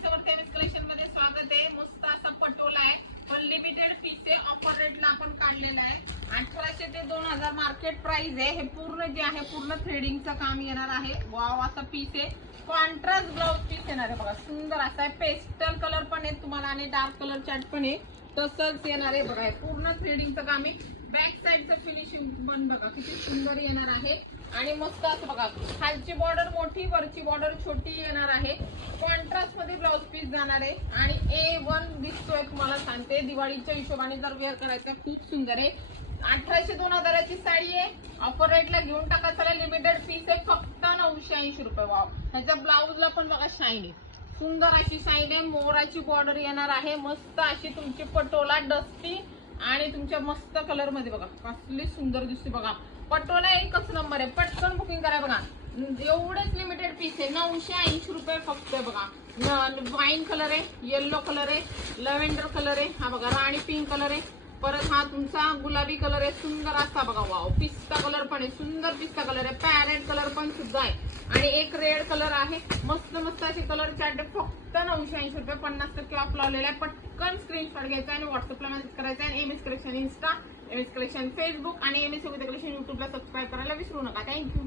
समर्थ MS collection मध्ये स्वागत आहे। मस्त असा पटोला आहे, पण लिमिटेड पीस आहे। ऑफर रेटला आपण काढलेला आहे। 1800 ते 2000 मार्केट प्राइस आहे। हे पूर्ण जे आहे पूर्ण थ्रेडिंगचं काम येणार आहे। वाव असा पीस आहे। कॉन्ट्रास्ट ब्लाउज पीस येणार आहे बघा, सुंदर असा आहे। पेस्टल कलर पण आहे तुम्हाला आणि डार्क कलर चार्ट पण आहे, तसंच येणार आहे बघा। पूर्ण थ्रेडिंगचं काम आहे। बॅक साइडचं फिनिशिंग पण बघा किती सुंदर येणार आहे आणि मस्त असं बघा, खालची बॉर्डर मोठी वरची बॉर्डर छोटी येणार आहे। कॉन्ट्रास्ट मध्ये ब्लाउज पीस जाणार आहे आणि A1 दिसतोय तुम्हाला सांगते। दिवाळीच्या हिशोबाने जर वेअर करायचं खूप सुंदर आहे। 1800 2000 ची साडी आहे। ऑफर रेटला घेऊन टाका चला। लिमिटेड पीस आहे, फक्त 980 रुपये। वाव, ह्याच्या ब्लाउजला पण बघा शाईन आहे, सुंदर अशी शाईन आहे। मोराची बॉर्डर येणार आहे, मस्त अशी तुमची पटोला डस्टी आणि तुमच्या मस्त कलर मध्ये बघा कसली सुंदर दिसते बघा। पटोला एकच नंबर आहे, पटकन बुकिंग करा बघा। एवढेच लिमिटेड पीस आहे, 980 रुपये फक्त बघा। वाईन कलर आहे, येलो कलर आहे, लव्हेंडर कलर आहे, हा बघा राणी पिंक कलर आहे, परत हा तुमचा गुलाबी कलर आहे, सुंदर असा बघा। वाव, पिस्ता कलर पण आहे, सुंदर पिस्ता कलर आहे। पॅरेट कलर पण सुद्धा आहे आणि एक रेड कलर आहे। मस्त मस्त असे कलर चार्ट फक्त 980 रुपये, 50% ऑफ लावलेला आहे। पटकन स्क्रीनशॉट घ्यायचा आणि व्हॉट्सअपला मेसेज करायचा आहे। MS collection Insta, MS collection Facebook आणि एमएस कलेक्शन युट्यूबला सबस्क्राईब करायला विसरू नका। थँक्यू।